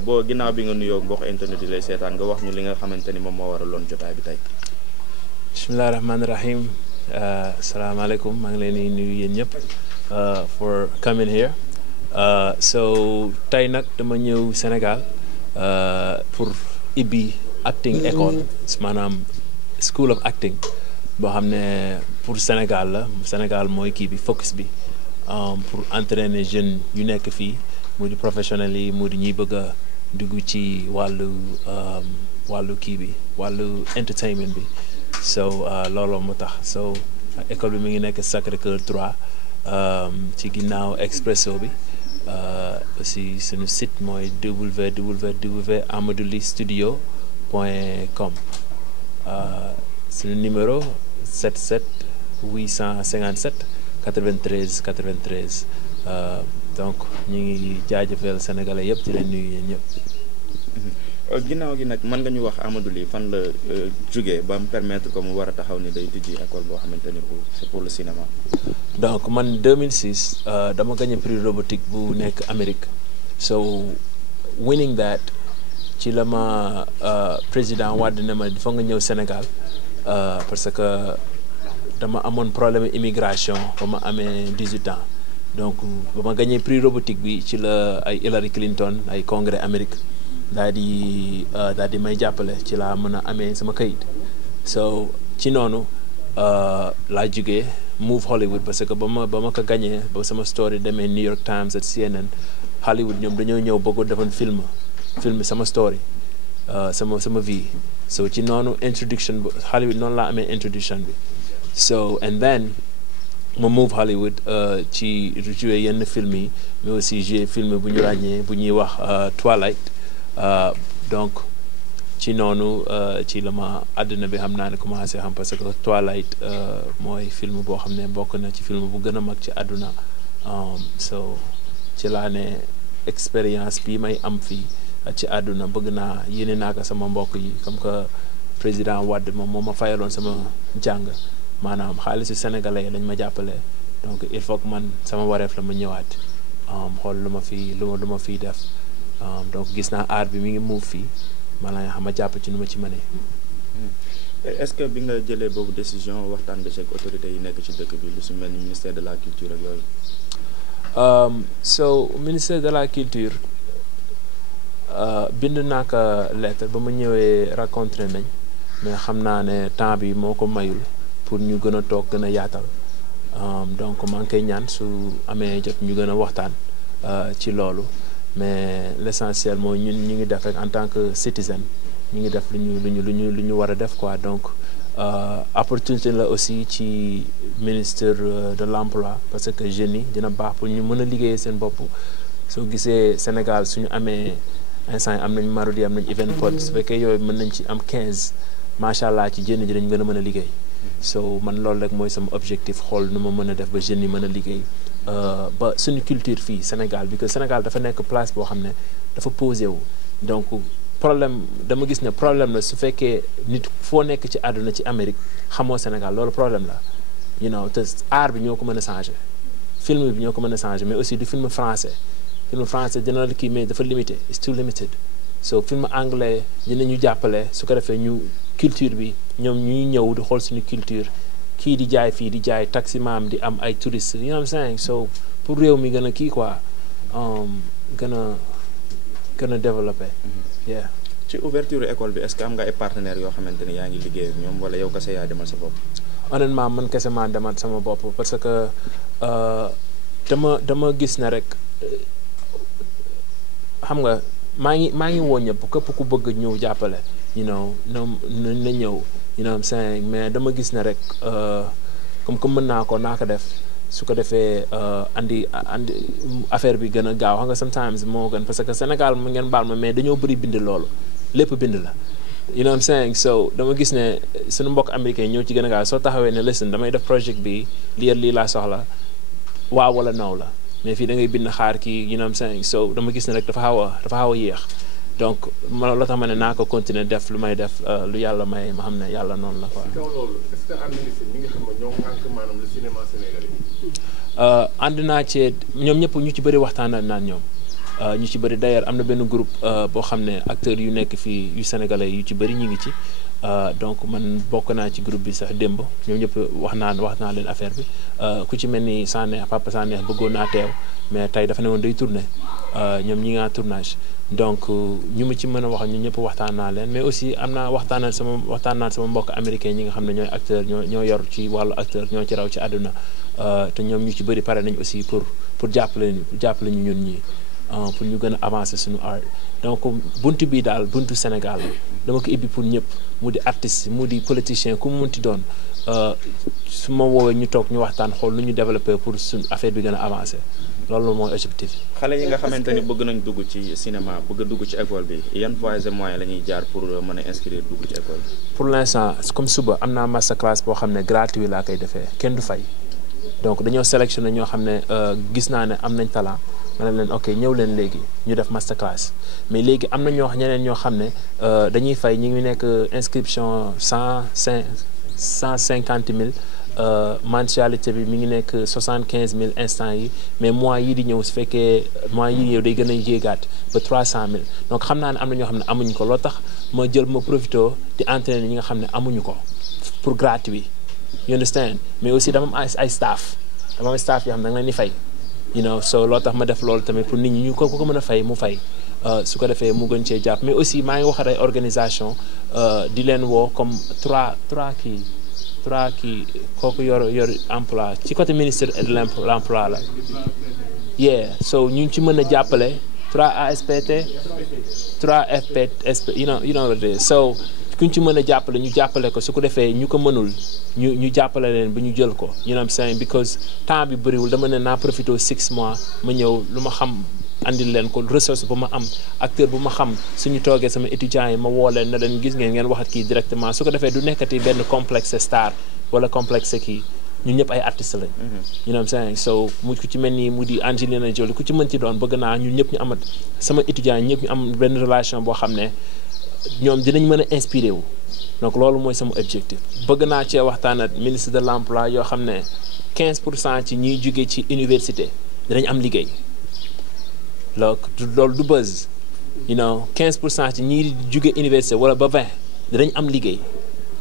boo ginnaaw bi nga nuyoo mbokk internet yi lay seetaan nga wax ñu li nga xamante ni moom moo waraloon jotaay bi tey. bismillahi rahmaani rahim asalaamaaleykum maa ngi leen di nuyu yéen ñëpp for coming here so tey nag dama ñëw Sénégal pour ibbi acting école maanaam school of acting boo xam ne pour Sénégal la Sénégal mooy kii bi focus bi pour entraîner jeunes yu nekk fii mu di professionnels yi mu di ñuy bëgg a dugg ci wàllu kii bi wàllu entertainment bi so looloo mu tax so école bi mi ngi nekk Sacré-Cœur 3 ci ginnaaw Expresso bi aussi suñu site mooy www.amadoulystudio.com suñu numéro 77 857 93 93 donc ñu ngi jaajëfal sénégalais yëpp di leen nuyu yéen ñëpp. ginnaaw gi nag mën nga ñu wax Amadou Ly fan la jógee ba mu permettre ko mu war a taxaw ni day tijji école boo xamante ni c'est pour le cinéma. donc man 2006 dama gagné prix robotique bu nekk Amérique so winning that ci la ma président Wade ne ma foog nga ñëw Sénégal parce que dama amoon problème immigration ba ma amee 18 ans donc ba ma gagné prix robotique bi ci la ay Hillary Clinton ay congrès Amérique daal di may jàppale ci laa mën a amee sama kayit so ci noonu laa jógee move Hollywood parce que ba ma ko gagné ba sama story demee New York Times ak CNN Hollywood ñoom dañoo ñëw bëggoon defoon film sama story sama vie so ci noonu introduction bi Hollywood noonu laa amee introduction bi so and then ma move Hollywood ci jouer yenn film yi mais aussi jouer film bu ñu ràññee bu ñuy wax Twilight donc ci noonu ci la ma àdduna bi xam naa ne commencé xam parce que Twilight mooy film boo xam ne bokk na ci film bu gën a mag ci àdduna so ci laa ne expérience bi may am fii ci àdduna bëgg naa yéene naa ko sama mbokk yi comme que président Wade moom moo ma fayaloon sama jàng maanaam xaalisu sénégalais lañ ma jàppale donc il faut que man sama wareef la ma ñëwaat xool lu ma fiy def donc gis naa art bi mi ngi move fii maanaam xam ma jàpp ci nu ma ci mënee. est-ce que bi nga jëlee boobu décision waxtaan nga ci ak autorités yi nekk ci dëkk bi lu su mel ni ministère de la culture ak yooyu. so ministère de la culture bind naa ko lettre ba ma ñëwee rencontré nañ mais xam naa ne temps bi moo ko mayul pour ñu gën a toog gën a yaatal donc maa ngi koy ñaan su amee jot ñu gën a waxtaan ci loolu. mais l'essentiel mooy ñun ñu ngi def rek en tant que citoyen ñu ngi def lu ñu war a def quoi donc opportunité la aussi ci ministère de l'emploi parce que jeunes yi dina baax pour ñu mën a liggéeyee seen bopp soo gisee Sénégal suñu amee instant am nañ Marodi am nañ Evenpod su fekkee yooyu mën nañ ci am 15 macha allah ci jeunes yi dañ gën a mën a liggéey so man loolu rek mooy sama objectif xool nu ma mën a def ba jeunes yi mën a liggéey ba suñu culture fii Sénégal bi que Sénégal dafa nekk place boo xam ne dafa posé wu donc problème dama gis ne problème la su fekkee nit foo nekk ci àdduna ci Amérique xamoo Sénégal loolu problème la you know te art bi ñoo ko mën a changer film bi ñoo ko mën a changer mais aussi du film français dina la kii mais dafa limité it's too limited so film anglais dinañu jàppale su ko defee ñu culture bi ñoom ñuy ñëw di xool suñu culture kii di jaay fii di jaay taximan di am ay touristes you know what I'm saying so pour réew mi gën a kii quoi gën a développé. yeah. ci ouverture école bi est-ce que am nga ay partenaires yoo xamante ne yaa ngi liggéey ak ñoom wala yow kese yaa demal sa bopp. honnêtement man kese maa demal sama bopp parce que dama gis ne rek xam nga maa ngi woo ñëpp képp ku bëgg ñëw jàppale you know na ñëw. you know what I'm saying mais dama gis ne rek comme mën naa ko def su ko defee andi affaire bi gën a gaaw xam nga sometimes moo gën parce que Sénégal mu ngeen baal ma mais dañoo bëri bind loolu lépp bind la you know what I'm saying so dama gis ne suñu mbokk américain ñëw ci gën a gaaw soo taxawee ne listen damay def projet bi lii laa soxla waaw wala noow la mais fii da ngay bind xaar kii you know what I'm saying so dama gis ne rek dafa xaw a yéex donc ma la tax ma ne naa ko continuer def lu may def lu yàlla may ma xam ne yàlla noonu la quoi. ci kaw loolu est-ce que ànd nga si ñi nga xam ne ñoo ŋànk maanaam le cinéma sénégalais. ànd naa ci ñoom ñëpp ñu ci bëri waxtaan naan ñoom ñu ci bëri d'ailleurs am na benn groupe boo xam ne acteurs yu nekk fii yu sénégalais yu ci bëri ñu ngi ci donc man bokk naa ci groupe bi sax démb ñoom ñëpp wax naa leen affaire bi ku ci mel ni Sanex Papa Sanex bëggoon naa teew mais tey dafa ne woon day tourner ñoom ñi nga tournage donc ñu mu ci mën a wax ñu ñëpp waxtaan naa leen mais aussi am naa waxtaan naa sama mbokk américain ñi nga xam ne ñooy acteur ñoo yor ci wàllu acteur ñoo ci raw ci àdduna te ñoom ñu ci bëri pare nañ aussi pour jàppale ñu ñun ñi pour ñu gën a avancer suñu art donc buntu bi daal buntu Sénégal la dama ko ibbi pour ñëpp mu di artiste mu di politicien ku mu munti doon su ma woowee ñu toog ñu waxtaan xool lu ñu développé pour suñu affaire bi gën a avancer loolu mooy objectif yi. xale yi nga xamante ni bëgg nañ dugg ci cinéma bëgg a dugg ci école bi yan voies et moyens la ñuy jaar pour mën a inscrire dugg ci école bi. pour l'instant comme suba am naa master class boo xam ne gratuit laa koy defee kenn du fay donc dañoo sélectionné ñoo xam ne gis naa ne am nañ talent. ma ne leen ok ñëw leen léegi ñu def master class mais léegi am na ñeneen ñoo xam ne dañuy fay ñu ngi nekk inscription 150 000 mensualité bi mi ngi nekk 75 000 instant yi mais mois yi di ñëw su fekkee mois yi di ñëw day gën a yéegaat ba 300 000 donc xam naa ne am na ñoo xam ne amuñu ko loo tax ma jël ma profito di entraîner ñi nga xam ne amuñu ko pour gratuit you understand mais aussi dama am ay staff yoo xam ne da nga leen di fay. So loo tax ma def loolu tamit pour nit ñi ñu ko mën a fay mu fay su ko defee mu gën cee jàpp mais aussi maa ngi wax ay organisation di leen woo comme trois kii kooku yor emploi ci côté ministère de l'emploi la so ñu ci mën a jàppale 3 ASPT 3 FPT you know what it is so kuñ ci mën a jàppale ñu jàppale ko su ko defee ñu ko mënul ñu jàppale leen ba ñu jël ko you know what I'm saying because temps bi bëriwul dama ne naa profité 6 mois ma ñëw lu ma xam andil leen ko ressource bu ma am acteur bu ma xam suñu toogee sama étudiants yi ma woo leen na leen gis ngeen waxat kii directement su ko defee du nekkati benn complexe star wala complexe kii ñun ñëpp ay artistes lañ. you know what I'm saying so mu ku ci mel ni mu di Angelina Jolie ku ci mën ci doon bëgg naa ñun ñëpp ñu amat sama étudiants yi ñëpp ñu am benn relation boo xam ne ñoom dinañ mën a inspiré wu donc loolu mooy sama objectif bëgg naa cee waxtaan ak ministre de l'emploi yoo xam ne 15% ci ñiy jóge ci université dinañ am liggéey loolu du buzz 15% ci ñiy jóge université wala ba 20 dinañ am liggéey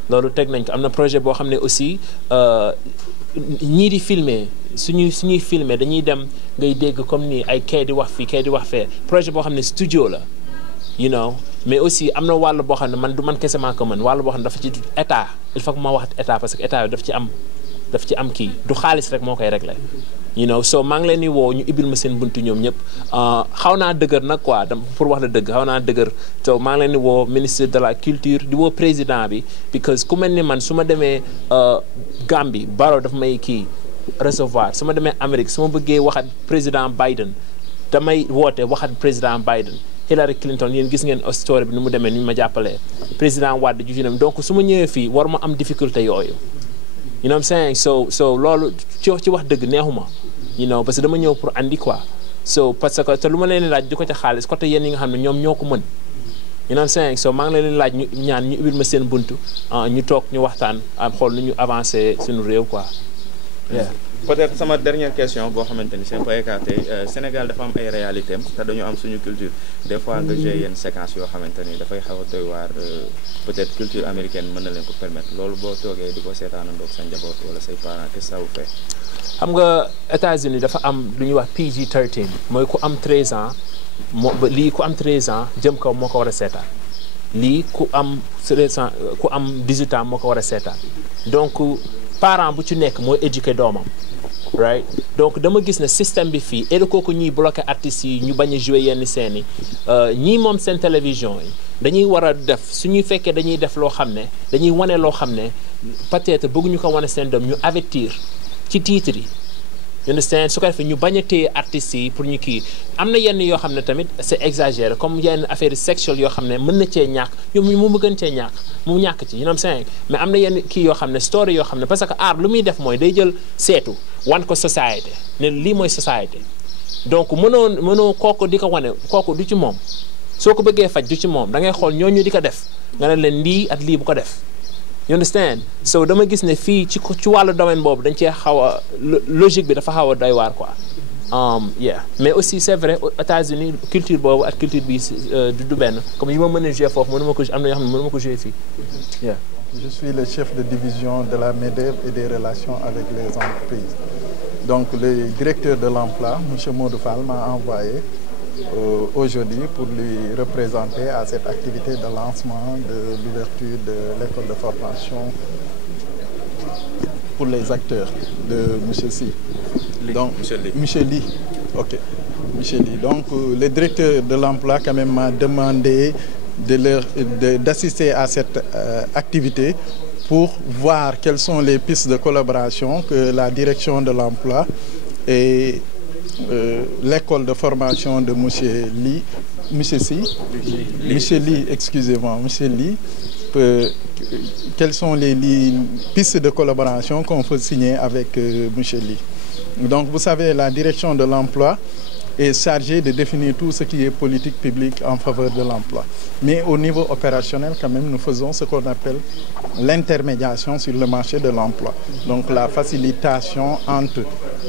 loolu teg nañ ko am na projet boo xam ne aussi ñii di filmer suñuy filmer dañuy dem ngay dégg comme ni ay kay di wax fii kay di wax fee projet boo xam ne studio la mais aussi am na wàll boo xam ne man du man kese maa ko mën wàll boo xam ne dafa ci état il faut que ma wax état parce que état bi daf ci am kii du xaalis rek moo koy régler so maa ngi leen di woo ñu ibil ma seen buntu ñoom ñëpp xaw naa dëgër nag quoi pour wax la dëgg xaw naa dëgër so maa ngi leen di woo ministre de la culture di woo président bi because ku mel ni man su ma demee Gambie Barrow daf may kii recevoir su ma demee Amérique su ma bëggee waxat président Biden damay woote waxat président Biden Hillary Clinton yéen gis ngeen story bi ni mu demee ni ma jàppalee président Wade ju ci dem donc su ma ñëwee fii war ma am difficulté yooyu you know what I'm saying so loolu ci wax dëgg neexuma parce que dama ñëw pour andi quoi so parce que te lu ma leen laaj di ko ca xaalis côté yéen yi nga xam ne ñoom ñoo ko mën you know what I'm saying so maa ngi leen laaj ñu ñaan ñu ubbil ma seen buntu ñu toog ñu waxtaan xool nu ñu avancé suñu réew quoi. peut-être sama dernière question boo xamante ni c'est un peu écarté Sénégal dafa am ay réalités te dañu am suñu culture des fois nga jouer yenn séquence yoo xamante ni dafay xaw a doy waar peut-être culture américaine mën na leen ko permettre loolu boo toogee di ko seetaanandoo ak sa njaboot wala say parents qu'est-ce que ça vous fait. xam nga États-Unis dafa am lu ñuy wax PG-13 mooy ku am 13 ans lii ku am 13 ans jëm kaw moo ko war a seetaan lii ku am 13 ans ku am 18 ans moo ko war a seetaan donc parent bu ci nekk mooy éduquer doomam. right donc dama gis ne système bi fii et kooku ñuy bloqué artistes yi ñu bañ a jouer yenn scènes yi ñii moom seen télévision yi dañuy war a def suñuy fekkee dañuy def loo xam ne dañuy wane loo xam ne peut-être bëgguñu ko wane seen doom ñu avertir ci titre yi you understand su ko defee ñu bañ a téye artistes yi pour ñu kii am na yenn yoo xam ne tamit c'est exagéré comme yenn affaire sexuelle yoo xam ne mën na cee ñàkk ñoom mu gën cee ñàkk mu ñàkk ci you know what I'm saying mais am na yenn kii yoo xam ne story yoo xam ne parce que art lu muy def mooy day jël seetu wan ko société ne lii mooy société donc mënoo kooku di ko wane kooku du ci moom soo ko bëggee faj du ci moom da ngay xool ñooñu di ko def nga ne leen lii at lii bu ko def you understand so dama gis ne fii ci wàllu domaine boobu dañ cee xaw a logique bi dafa xaw a doy waar quoi yeah mais aussi c'est vrai aux États-Unis culture boobu ak culture bi du benn comme yi ma mën a jouer foofu mënuma ko am na yoo xam ne mënuma ko jouer fii yeah. Je suis le chef de division de la main-d'œuvre et des relations avec les entreprises. Donc le directeur de l'emploi, M. Modou Fall, m'a envoyé aujourd'hui pour lui représenter à cette activité de lancement de l'ouverture de l'école de formation pour les acteurs de M. Si. Donc, M. Ly. Ok. M. Ly. Donc le directeur de l'emploi quand même m'a demandé d'assister à cette activité pour voir quelles sont les pistes de collaboration que la direction de l'emploi et l'école de formation de M. Ly, excusez-moi, M. Ly, quelles sont les pistes de collaboration qu'on peut signer avec M. Ly. Donc vous savez, la direction de l'emploi est chargé de définir tout ce qui est politique publique en faveur de l'emploi. Mais au niveau opérationnel, quand même, nous faisons ce qu'on appelle l'intermédiation sur le marché de l'emploi. Donc la facilitation entre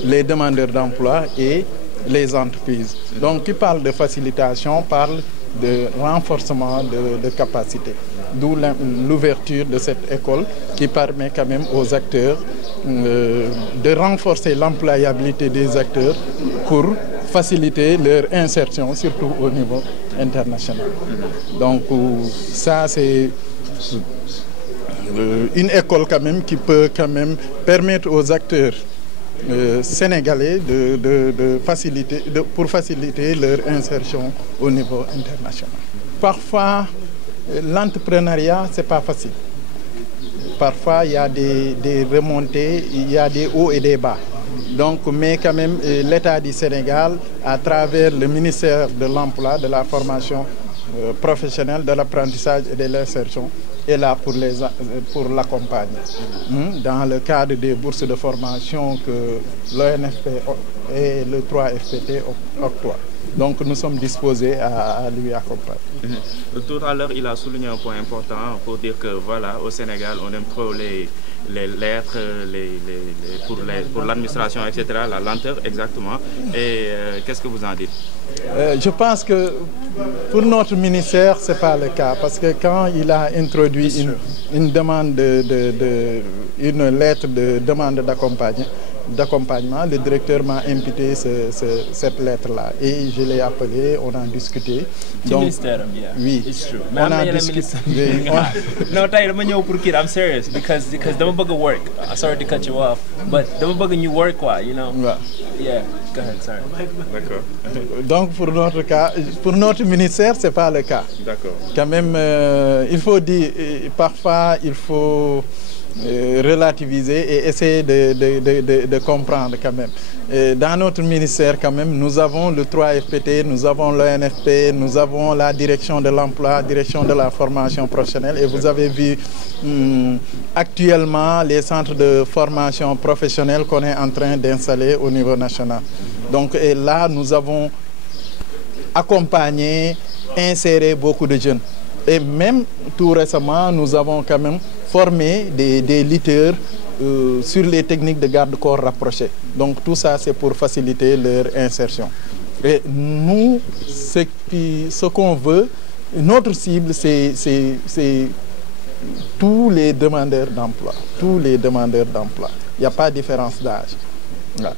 les demandeurs d'emploi et les entreprises. Donc qui parle de facilitation parle de renforcement de capacité. D'où l'ouverture de cette école qui permet quand même aux acteurs de renforcer l'employabilité des acteurs pour faciliter leur insertion, surtout au niveau international. Donc ça, c'est une école quand même qui peut quand même permettre aux acteurs sénégalais pour faciliter leur insertion au niveau international. Parfois, l'entrepreneuriat, c'est pas facile. Parfois, il y a des remontées, il y a des hauts et des bas. Donc, mais quand même, l'État du Sénégal, à travers le ministère de l'Emploi, de la formation professionnelle, de l'apprentissage et de l'insertion, est là pour l'accompagner. Dans le cadre des bourses de formation que l'ONFP et le 3FPT octroient. Donc nous sommes disposés à lui accompagner. Tout à l'heure, il a souligné un point important pour dire que voilà, au Sénégal, on aime trop les lettres, pour l'administration, etc., la lenteur, exactement. Et qu'est-ce que vous en dites? Je pense que pour notre ministère, ce n'est pas le cas. Parce que quand il a introduit une demande une lettre de demande d'accompagnement, le directeur m'a imputé cette lettre-là. Et je l'ai appelé, on a discuté. Donc, oui, on a discuté. No, I'm serious because dama bëgg work. Sorry to cut you off, but dama bëgg ñu work quoi, you know. Yeah, go ahead, sorry. D'accord. Donc pour notre cas, pour notre ministère, c'est pas le cas. D'accord. Quand même, il faut dire, parfois il faut relativiser et essayer de comprendre quand même. Et dans notre ministère quand même, nous avons le 3FPT, nous avons l'ONFP, nous avons la direction de l'emploi, direction de la formation professionnelle et vous avez vu actuellement les centres de formation professionnelle qu'on est en train d'installer au niveau national. Donc et là, nous avons accompagné, inséré beaucoup de jeunes. Et même tout récemment, nous avons quand même formé des lutteurs sur les techniques de garde-corps rapprochés. Donc tout ça, c'est pour faciliter leur insertion. Et nous, ce qu'on veut, notre cible, c'est tous les demandeurs d'emploi. Tous les demandeurs d'emploi. Il n'y a pas de différence d'âge. Voilà.